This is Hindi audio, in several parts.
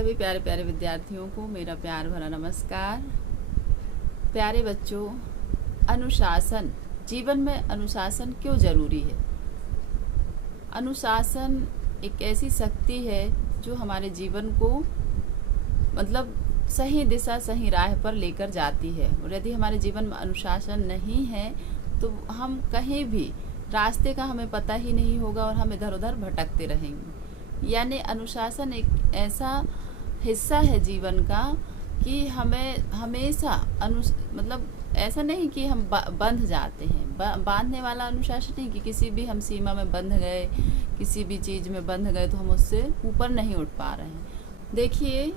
सभी प्यारे प्यारे विद्यार्थियों को मेरा प्यार भरा नमस्कार। प्यारे बच्चों, अनुशासन, जीवन में अनुशासन क्यों ज़रूरी है? अनुशासन एक ऐसी शक्ति है जो हमारे जीवन को मतलब सही दिशा सही राह पर लेकर जाती है। और यदि हमारे जीवन में अनुशासन नहीं है तो हम कहीं भी रास्ते का हमें पता ही नहीं होगा और हम इधर उधर भटकते रहेंगे। यानी अनुशासन एक ऐसा हिस्सा है जीवन का कि हमें हमेशा मतलब ऐसा नहीं कि हम बंध जाते हैं। बांधने वाला अनुशासन नहीं कि किसी भी हम सीमा में बंध गए, किसी भी चीज़ में बंध गए तो हम उससे ऊपर नहीं उठ पा रहे हैं। देखिए,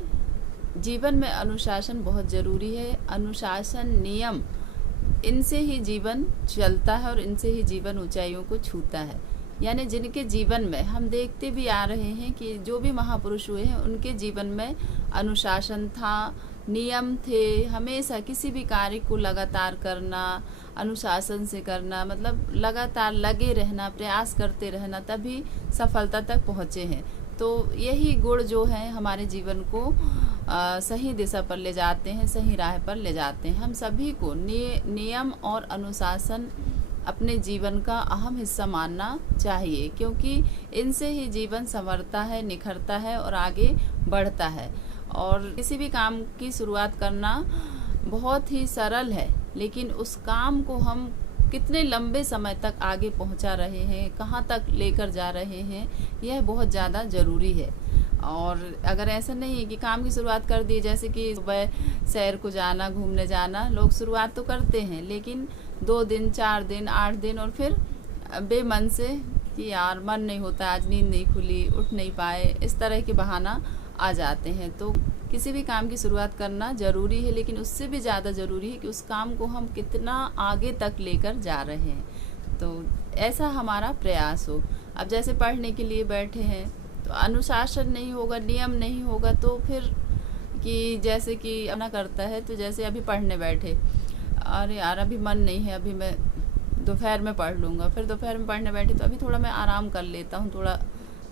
जीवन में अनुशासन बहुत ज़रूरी है। अनुशासन, नियम, इनसे ही जीवन चलता है और इनसे ही जीवन ऊंचाइयों को छूता है। यानी जिनके जीवन में हम देखते भी आ रहे हैं कि जो भी महापुरुष हुए हैं उनके जीवन में अनुशासन था, नियम थे। हमेशा किसी भी कार्य को लगातार करना, अनुशासन से करना, मतलब लगातार लगे रहना, प्रयास करते रहना, तभी सफलता तक पहुँचे हैं। तो यही गुण जो हैं हमारे जीवन को सही दिशा पर ले जाते हैं, सही राह पर ले जाते हैं। हम सभी को नियम और अनुशासन अपने जीवन का अहम हिस्सा मानना चाहिए, क्योंकि इनसे ही जीवन संवरता है, निखरता है और आगे बढ़ता है। और किसी भी काम की शुरुआत करना बहुत ही सरल है, लेकिन उस काम को हम कितने लंबे समय तक आगे पहुंचा रहे हैं, कहां तक लेकर जा रहे हैं, यह बहुत ज़्यादा ज़रूरी है। और अगर ऐसा नहीं है कि काम की शुरुआत कर दी, जैसे कि सुबह सैर को जाना, घूमने जाना, लोग शुरुआत तो करते हैं लेकिन 2 दिन, 4 दिन, 8 दिन और फिर बेमन से कि यार मन नहीं होता, आज नींद नहीं खुली, उठ नहीं पाए, इस तरह के बहाना आ जाते हैं। तो किसी भी काम की शुरुआत करना ज़रूरी है, लेकिन उससे भी ज़्यादा ज़रूरी है कि उस काम को हम कितना आगे तक लेकर जा रहे हैं। तो ऐसा हमारा प्रयास हो। अब जैसे पढ़ने के लिए बैठे हैं तो अनुशासन नहीं होगा, नियम नहीं होगा तो फिर कि जैसे कि अपना करता है, तो जैसे अभी पढ़ने बैठे, अरे यार अभी मन नहीं है, अभी मैं दोपहर में पढ़ लूँगा। फिर दोपहर में पढ़ने बैठे तो अभी थोड़ा मैं आराम कर लेता हूँ, थोड़ा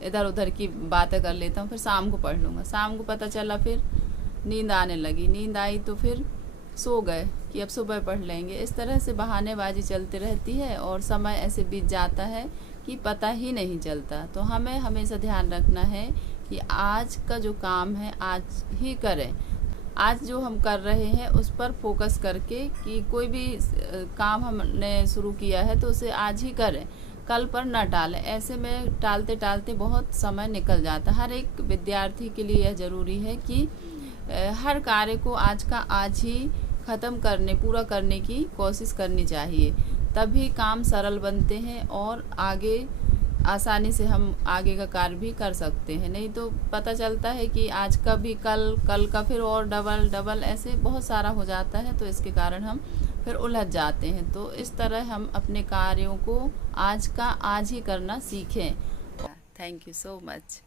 इधर उधर की बातें कर लेता हूँ, फिर शाम को पढ़ लूँगा। शाम को पता चला फिर नींद आने लगी, नींद आई तो फिर सो गए कि अब सुबह पढ़ लेंगे। इस तरह से बहानेबाजी चलती रहती है और समय ऐसे बीत जाता है कि पता ही नहीं चलता। तो हमें हमेशा ध्यान रखना है कि आज का जो काम है आज ही करें। आज जो हम कर रहे हैं उस पर फोकस करके कि कोई भी काम हमने शुरू किया है तो उसे आज ही करें, कल पर न टालें। ऐसे में टालते टालते बहुत समय निकल जाता है। हर एक विद्यार्थी के लिए यह ज़रूरी है कि हर कार्य को आज का आज ही ख़त्म करने, पूरा करने की कोशिश करनी चाहिए। तभी काम सरल बनते हैं और आगे आसानी से हम आगे का कार्य भी कर सकते हैं। नहीं तो पता चलता है कि आज का भी कल का फिर और डबल ऐसे बहुत सारा हो जाता है, तो इसके कारण हम फिर उलझ जाते हैं। तो इस तरह हम अपने कार्यों को आज का आज ही करना सीखें। Thank you so much.